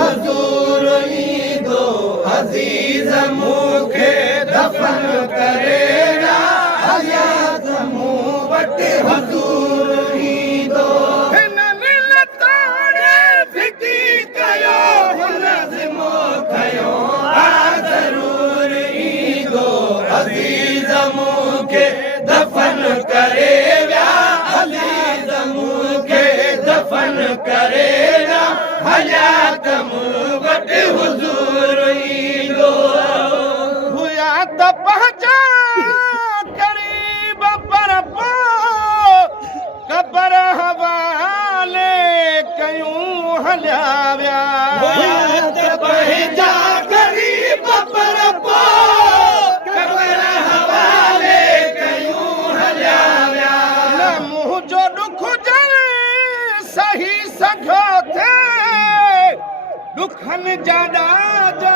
हज़ूर ईंदो अज़ीज़ मूंखे दफ़न करे विया हयात मूं वटि हज़ूर ईंदो हिननि लताड़े फिटी कयो हुन ज़िमो खयो ज़रूर ईंदो अज़ीज़ मूंखे दफ़न करे विया अज़ीज़ मूंखे दफ़न करे विया हयात मूं वटि हुज़ूर ईंदो हुया त पहचान क़रीब पर पोइ क़बर हवाले कयूं हलिया विया हुया त पहचान क़रीब पर पोइ क़बर हवाले कयूं हलिया विया न मुंहुं जो ॾुख ॼणे सही सघियो थे ॾुखनि जा ॾाजा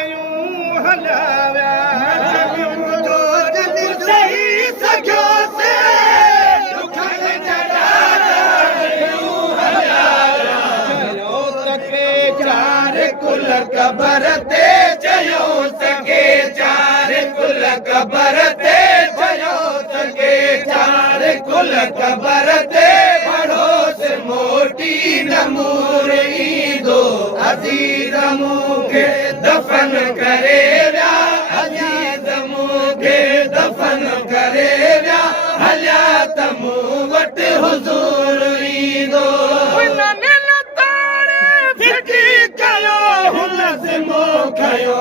ॾयूं हलिया विया मुंहिंजो दिलि सही सघियो थे ॾुखनि जा ॾाजा ॾयूं हलिया विया चयो त के चार कुल क़बर ते चयो त के चार कुल क़बर ते चयो त के चार कुल क़बर ते पढ़ोसि मोटी नमूर ईंदो अज़ीज़ मूंखे दफ़न करे विया अज़ीज़ मूंखे दफ़न करे विया हयात मूं वटि हुज़ूर ईंदो हुननि लताड़े फिटी कयो हुन ज़िमो खयो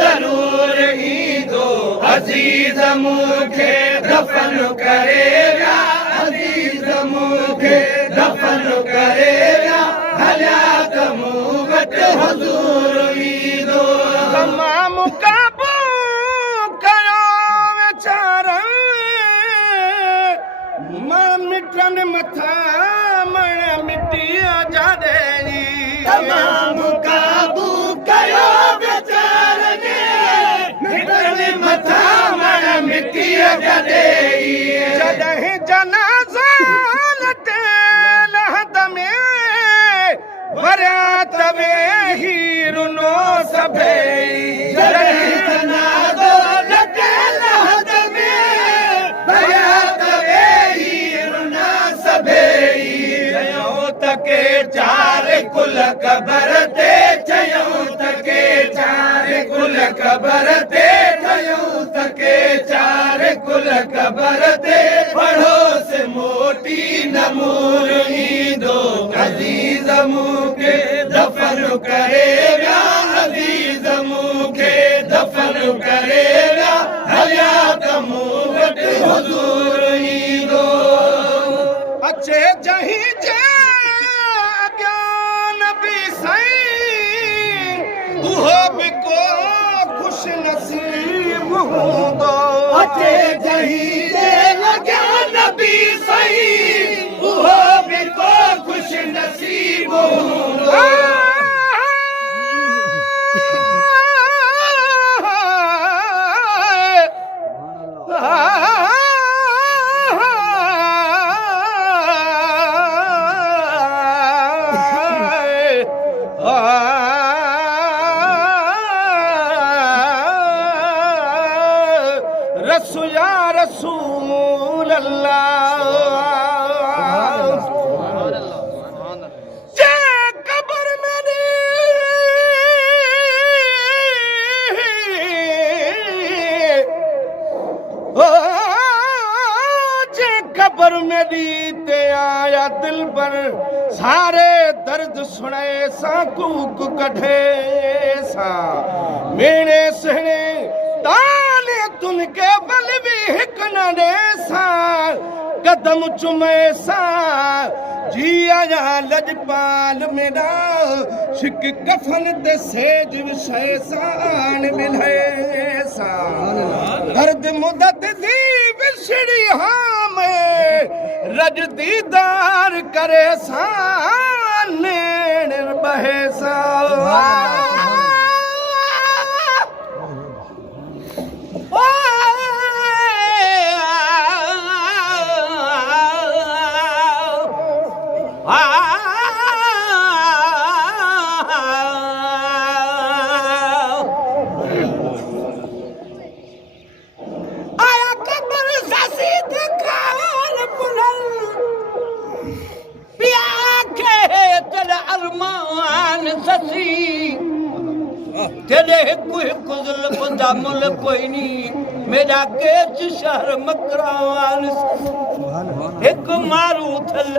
ज़रूर ईंदो अज़ीज़ मूंखे दफ़न करे विया अज़ीज़ मूंखे दफ़न करे विया हयात मूं वटि हुज़ूर ईंदो तमाम काबू कयो वीचारनि मां मिटनि मथां मण मिटीअ जा ॾेई तमाम काबू कयो वीचारनि मिटनि मथां मण मिटीअ जा ॾेई जॾहिं जनाज़ा लटे लहद में वरिया त वेही रुनो सभई जॾहिं जनाज़ो लटे लहद में वरिया त वेही रुना सभई चयो त के चार कुल क़बर ते चयो त के चार कुल क़बर ते चयो त के चार कुल क़बर ते पढ़ोसि मोटी नमूर ईंदो अज़ीज़ मूंखे दफ़न करे विया अज़ीज़ मूंखे दफ़न करे विया हयात मूं वटि हुज़ूर ईंदो अचे जहीं जे अॻियां नबी साईं उहो बि को ख़ुशि नसीब हूंदो अचे जहीं जे अॻियां नबी साईं उहो बि को ख़ुशि नसीब हूंदो रसू या रसूल अल्लाह जे कब्र में जे कब्र में ते आया दिल पर सारे दर्द सुणे सा कूक कढे सा मेरे सहने ताने तुनके बल भी हिक न दे सा कदम चुमे सा जी आया लजपाल मेरा शिक कफन ते सेज विषय सान मिले सा दर्द मुदत दी बिछड़ी हाँ में रज दीदार करे सा नेण बहे सा मुल कोई नहीं मेरा केच शहर मकरान एक मारू थल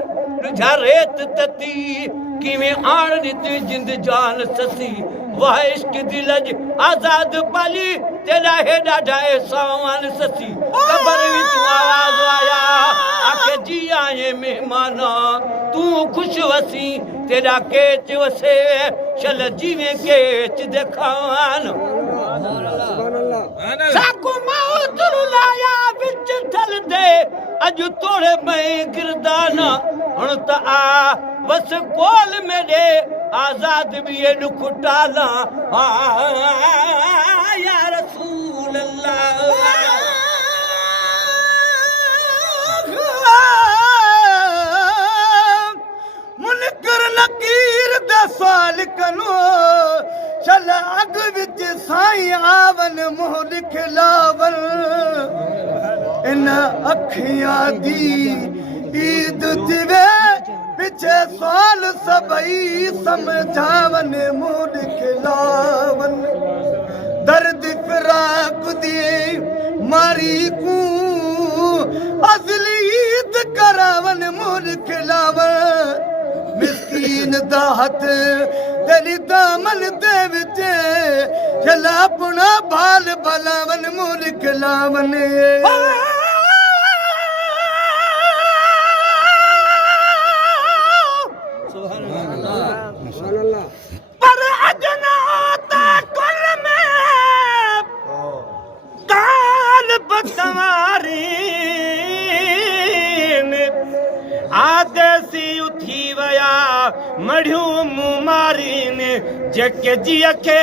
रुझा रेत तती किवें आण दी जिंद जान ससी वाह इश्क दिल आजाद पाली तेरा हेडा ढाए सावन ससी कबर विच आवाज आया आके जी आए मेहमाना तू खुश वसी तेरा केच वसे चल जीवे केच देखान साकू मौत रुलाया विच थल दे अज तोड़े मैं गिरदाना हुन त आ बस कोल मेरे आजाद भी ये नुकुटाला या रसूल अल्लाह मुनकर नकीर दा साल कनो चल अग विच साईं आवन मुंह दिखलावन इन अखियां दी ईद दिवे पिछे साल सबई समझावन मुंह खिलावन दर्द फिराक दी मारी को असली ईद करावन मुंह खिलावन मिस्कीन दा हथ तेरी दामन दे विच चला अपना बाल भलावन मुंह खिलावन पर अजना कुल में काल बदमारी आदेसी उठी वया मढ़ियूं मुंह मारीन जेके जिया के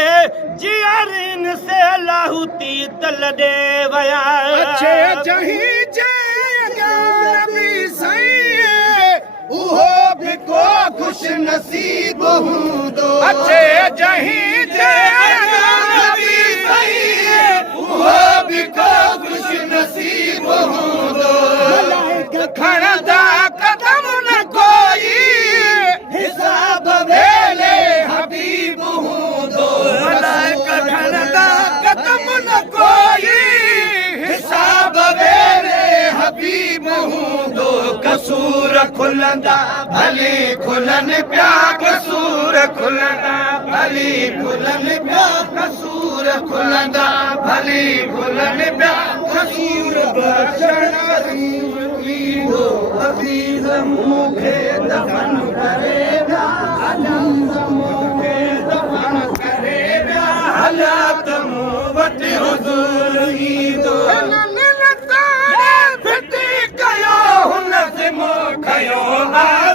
जियारिन से लाहूती तल दे वया अच्छे जही नबी सही उहो भी को खुश नसीब हूंदो अच्छे जही नबी सही उहो भी को खुश नसीब हूंदो खणदा कदम न कोई हिसाब वेले हबीब हूंदो खणदा कदम न कोई हिसाब वेले हबीब हूंदो कसूर खुलंदा भली खुलन प्या कसूर खुलंदा भली खुलन प्या कसूर खुलंदा भली खुलन प्या कसूर बख्शण ईंदो अज़ीज़ मूंखे दफ़न करेगा आलम मूंखे दफ़न करेगा हालात मूं वटि हुज़ूर ईंदो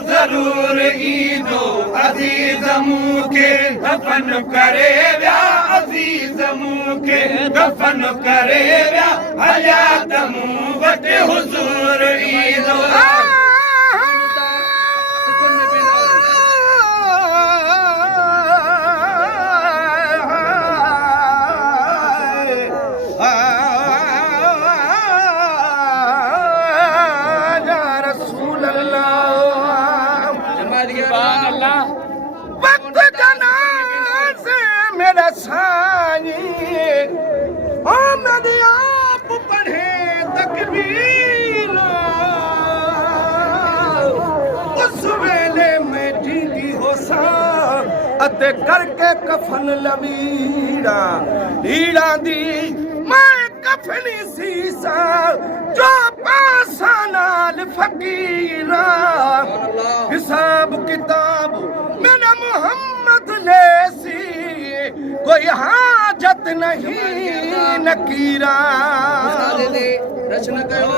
ज़रूर ईंदो अज़ीज़ मूंखे दफ़न करे विया अज़ीज़ मूंखे दफ़न करे विया हयात मूं वटि हुज़ूर ईंदो वक्त जनाज़े मेरा साईं आमद आप पढ़े तकबीर उस वेले में ढीली होसा अते करके कफन लवीड़ा हीड़ा दी मैं कफनी सीसा जो पासा नाल फकीरा हिसाब किताब मेरा मोहम्मद लेसी कोई हाजत नहीं नकीरा रचना कयो